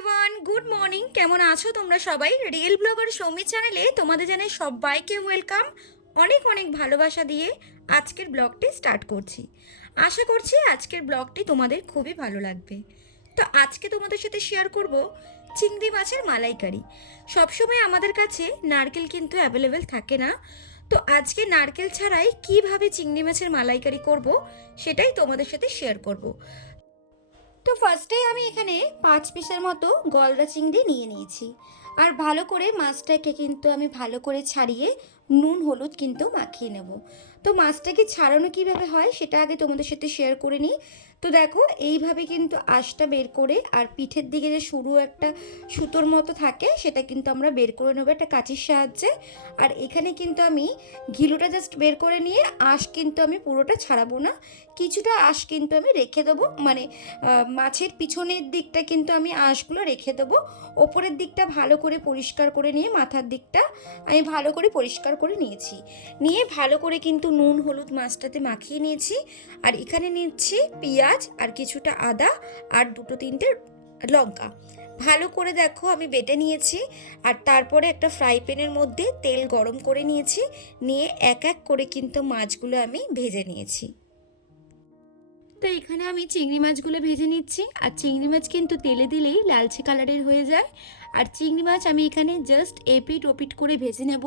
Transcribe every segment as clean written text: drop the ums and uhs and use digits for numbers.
Everyone, good morning. কেমন আছো তোমরা সবাই? রিয়েল ব্লগার সৌমি চ্যানেলে তোমাদের জানাই সবাইকে ওয়েলকাম। অনেক অনেক ভালোবাসা দিয়ে আজকের ব্লগটি স্টার্ট করছি। আশা করছি আজকের ব্লগটি তোমাদের খুবই ভালো লাগবে। তো আজকে তোমাদের সাথে শেয়ার করব চিংড়ি মাছের মালাইকারি। সবসময় আমাদের কাছে নারকেল কিন্তু অ্যাভেলেবেল থাকে না, তো আজকে নারকেল ছাড়াই কিভাবে চিংড়ি মাছের মালাইকারি করব সেটাই তোমাদের সাথে শেয়ার করব। তো ফার্স্টেই আমি এখানে 5 পিসের মতো গলদা চিংড়ি নিয়ে নিয়েছি। আর ভালো করে মাছটাকে কিন্তু আমি ভালো করে ছাড়িয়ে নুন হলুদ কিন্তু মাখিয়ে নেব। তো মাছটাকে ছাড়ানো কীভাবে হয় সেটা আগে তোমাদের সাথে শেয়ার করে নিই। তো দেখো এইভাবে কিন্তু আঁশটা বের করে আর পিঠের দিকে যে সরু একটা সুতোর মতো থাকে সেটা কিন্তু আমরা বের করে নেবো একটা কাঁচির সাহায্যে। আর এখানে কিন্তু আমি ঘিলুটা জাস্ট বের করে নিয়ে আঁশ কিন্তু আমি পুরোটা ছাড়াবো না, কিছুটা আঁশ কিন্তু আমি রেখে দেবো। মানে মাছের পিছনের দিকটা কিন্তু আমি আঁশগুলো রেখে দেবো। ওপরের দিকটা ভালো করে পরিষ্কার করে নিয়ে মাথার দিকটা আমি ভালো করে পরিষ্কার করে নিয়েছি। নিয়ে ভালো করে কিন্তু নুন হলুদ মাছটাতে মাখিয়ে নিয়েছি। আর এখানে নিচ্ছি পেঁয়াজ আর কিছুটা আদা আর দুটো তিনটে লঙ্কা। ভালো করে দেখো আমি বেটে নিয়েছি। আর তারপরে একটা ফ্রাই প্যানের মধ্যে তেল গরম করে নিয়েছি, নিয়ে এক এক করে কিন্তু মাছগুলো আমি ভেজে নিয়েছি। তো এখানে আমি চিংড়ি মাছগুলো ভেজে নিচ্ছি। আর চিংড়ি মাছ কিন্তু তেলে দিলেই লালচে কালারের হয়ে যায়। আর চিংড়ি মাছ আমি এখানে জাস্ট এপিট ওপিট করে ভেজে নেব,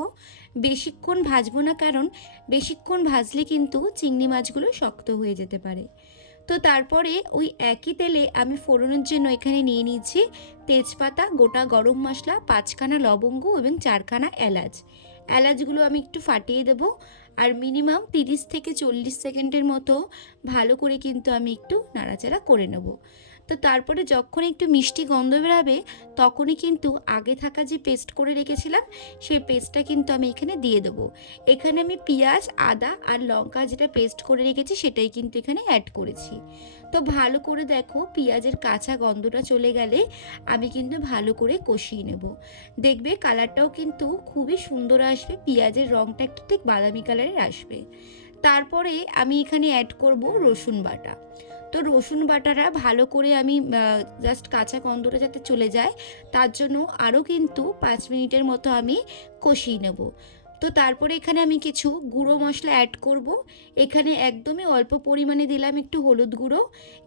বেশিক্ষণ ভাজবো না, কারণ বেশিক্ষণ ভাজলে কিন্তু চিংড়ি মাছগুলো শক্ত হয়ে যেতে পারে। তো তারপরে ওই একই তেলে আমি ফোড়নের জন্য এখানে নিয়ে নিয়েছি তেজপাতা, গোটা গরম মশলা, 5খানা লবঙ্গ এবং 4খানা এলাচ। এলাচগুলো আমি একটু ফাটিয়ে দেবো। আর মিনিমাম 30 থেকে 40 সেকেন্ডের মতো ভালো করে কিন্তু আমি একটু নাড়াচাড়া করে নেব। তো তারপরে যখন একটু মিষ্টি গন্ধ বেরাবে তখনই কিন্তু আগে থাকা যে পেস্ট করে রেখেছিলাম সেই পেস্টটা কিন্তু আমি এখানে দিয়ে দেবো। এখানে আমি পেঁয়াজ আদা আর লঙ্কা যেটা পেস্ট করে রেখেছি সেটাই কিন্তু এখানে অ্যাড করেছি। তো ভালো করে দেখো পেঁয়াজের কাঁচা গন্ধটা চলে গেলে আমি কিন্তু ভালো করে কষিয়ে নেব। দেখবে কালারটাও কিন্তু খুবই সুন্দর আসবে, পেঁয়াজের রঙটা একটু ঠিক বাদামি কালারের আসবে। তারপরে আমি এখানে অ্যাড করব রসুন বাটা। তো রসুন বাটাটা ভালো করে আমি জাস্ট কাঁচা গন্ধটা যাতে চলে যায় তার জন্য আরও কিন্তু 5 মিনিটের মতো আমি কষিয়ে নেব। তো তারপরে এখানে আমি কিছু গুঁড়ো মশলা অ্যাড করব। এখানে একদমই অল্প পরিমাণে দিলাম একটু হলুদ গুঁড়ো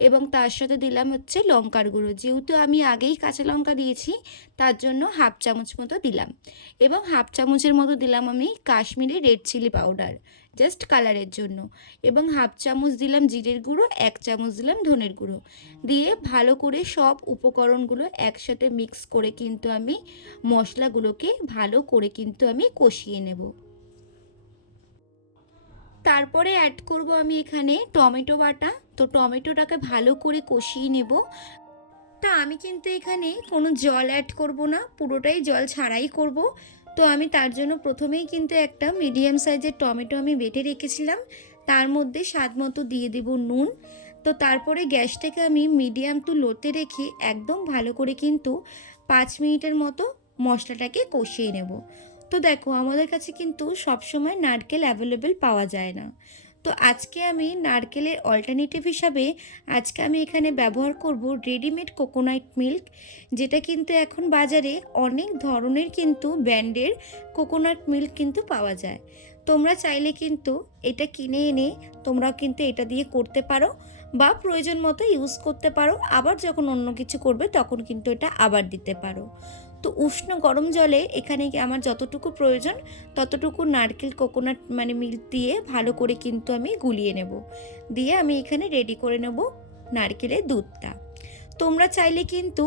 এবং তার সাথে দিলাম হচ্ছে লঙ্কার গুঁড়ো। যেহেতু আমি আগেই কাঁচা লঙ্কা দিয়েছি তার জন্য হাফ চামচ মতো দিলাম। এবং হাফ চামচের মতো দিলাম আমি Kashmiri red chilli powder, just কালারের জন্য। এবং হাফ চামচ দিলাম জিরের গুঁড়ো, 1 চামচ দিলাম ধনের গুঁড়ো। দিয়ে ভালো করে সব উপকরণগুলো একসাথে মিক্স করে কিন্তু আমি মশলাগুলোকে ভালো করে কিন্তু আমি কষিয়ে নেব। তারপরে অ্যাড করব আমি এখানে টমেটো বাটা। তো টমেটোটাকে ভালো করে কষিয়ে নেব। তা আমি কিন্তু এখানে কোনো জল অ্যাড করব না, পুরোটাই জল ছাড়াই করব। তো আমি তার জন্য প্রথমেই কিন্তু একটা মিডিয়াম সাইজের টমেটো আমি বেটে রেখেছিলাম, তার মধ্যে স্বাদ মতো দিয়ে দেব নুন। তো তারপরে গ্যাসটাকে আমি মিডিয়াম টু লোতে রেখে একদম ভালো করে কিন্তু 5 মিনিটের মতো মশলাটাকে কষিয়ে নেব। তো দেখো আমাদের কাছে কিন্তু সবসময় নারকেল অ্যাভেলেবেল পাওয়া যায় না। তো আজকে আমি নারকেলের অল্টারনেটিভ হিসাবে আজকে আমি এখানে ব্যবহার করব রেডিমেড কোকোনাট মিল্ক, যেটা কিন্তু এখন বাজারে অনেক ধরনের কিন্তু ব্র্যান্ডের কোকোনাট মিল্ক কিন্তু পাওয়া যায়। তোমরা চাইলে কিন্তু এটা কিনে এনে তোমরাও কিন্তু এটা দিয়ে করতে পারো বা প্রয়োজন মতো ইউজ করতে পারো, আবার যখন অন্য কিছু করবে তখন কিন্তু এটা আবার দিতে পারো। তো উষ্ণ গরম জলে এখানে আমার যতটুকু প্রয়োজন ততটুকু নারকেল কোকোনাট মানে মিল্ক দিয়ে ভালো করে কিন্তু আমি গুলিয়ে নেব। দিয়ে আমি এখানে রেডি করে নেব নারকেলের দুধটা। তোমরা চাইলে কিন্তু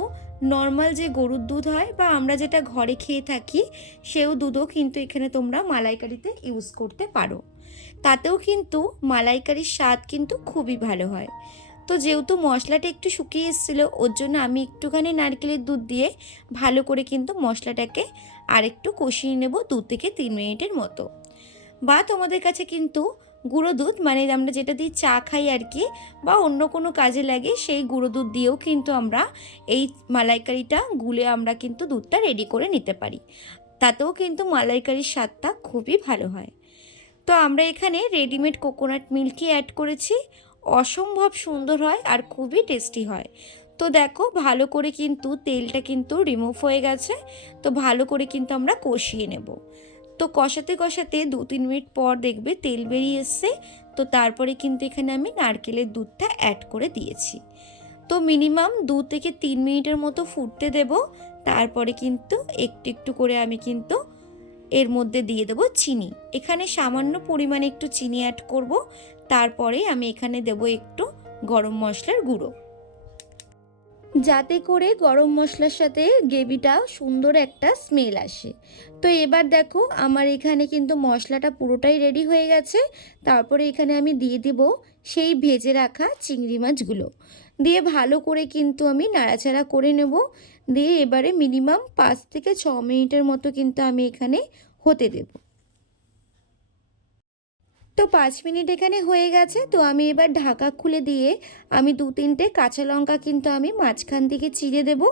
নর্মাল যে গরুর দুধ হয় বা আমরা যেটা ঘরে খেয়ে থাকি সেও দুধও কিন্তু এখানে তোমরা মালাইকারিতে ইউজ করতে পারো। তাতেও কিন্তু মালাইকারির স্বাদ কিন্তু খুবই ভালো হয়। তো যেহেতু মশলাটা একটু শুকিয়ে এসেছিলো ওর জন্য আমি একটুখানি নারকেলের দুধ দিয়ে ভালো করে কিন্তু মশলাটাকে আরেকটু কষিয়ে নেব 2 থেকে 3 মিনিটের মতো। বা তোমাদের কাছে কিন্তু গুঁড়ো দুধ মানে আমরা যেটা দিয়ে চা খাই আর কি, বা অন্য কোনো কাজে লাগে সেই গুঁড়ো দুধ দিয়েও কিন্তু আমরা এই মালাইকারিটা গুলে আমরা কিন্তু দুধটা রেডি করে নিতে পারি। তাতেও কিন্তু মালাইকারির স্বাদটা খুবই ভালো হয়। তো আমরা এখানে রেডিমেড কোকোনাট মিল্কই অ্যাড করেছি, অসম্ভব সুন্দর হয় আর খুবই টেস্টি হয়। তো দেখো ভালো করে কিন্তু তেলটা কিন্তু রিমুভ হয়ে গেছে। তো ভালো করে কিন্তু আমরা কষিয়ে নেব। তো কষাতে কষাতে 2-3 মিনিট পর দেখবে তেল বেরিয়ে এসছে। তো তারপরে কিন্তু এখানে আমি নারকেলের দুধটা অ্যাড করে দিয়েছি। তো মিনিমাম 2 থেকে 3 মিনিটের মতো ফুটতে দেব। তারপরে কিন্তু একটু একটু করে আমি কিন্তু এর মধ্যে দিয়ে দেবো চিনি। এখানে সামান্য পরিমাণে একটু চিনি অ্যাড করব। তারপরে আমি এখানে দেবো একটু গরম মশলার গুঁড়ো, যাতে করে গরম মশলার সাথে গ্রেভিটা সুন্দর একটা স্মেল আসে। তো এবার দেখো আমার এখানে কিন্তু মশলাটা পুরোটাই রেডি হয়ে গেছে। তারপরে এখানে আমি দিয়ে দেব সেই ভেজে রাখা চিংড়ি মাছগুলো, দিয়ে ভালো করে কিন্তু আমি নাড়াচাড়া করে নেব। দিয়ে এবারে মিনিমাম 5 থেকে 6 মিনিটের মতো কিন্তু আমি এখানে হতে দেব। তো 5 মিনিট এখানে হয়ে গেছে। তো আমি এবার ঢাকা খুলে দিয়ে আমি 2-3টে কাঁচা লঙ্কা কিন্তু আমি মাঝখান থেকে চিড়ে দেব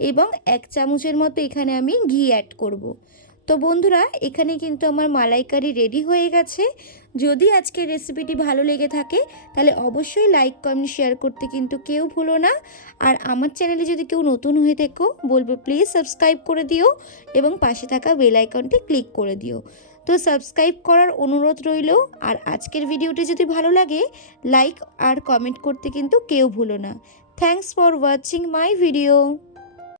এবং 1 চামচের মতো এখানে আমি ঘি অ্যাড করব। তো বন্ধুরা এখানে কিন্তু আমার মালাইকারি রেডি হয়ে গেছে। যদি আজকের রেসিপিটি ভালো লেগে থাকে তাহলে অবশ্যই লাইক কমেন্ট শেয়ার করতে কিন্তু কেউ ভুলো না। আর আমার চ্যানেলে যদি কেউ নতুন হয়ে থাকো বলবো প্লিজ সাবস্ক্রাইব করে দিও এবং পাশে থাকা বেল আইকনটি ক্লিক করে দিও। তো সাবস্ক্রাইব করার অনুরোধ রইল। আর আজকের ভিডিওটি যদি ভালো লাগে লাইক আর কমেন্ট করতে কিন্তু কেউ ভুলো না। Thanks for watching my video.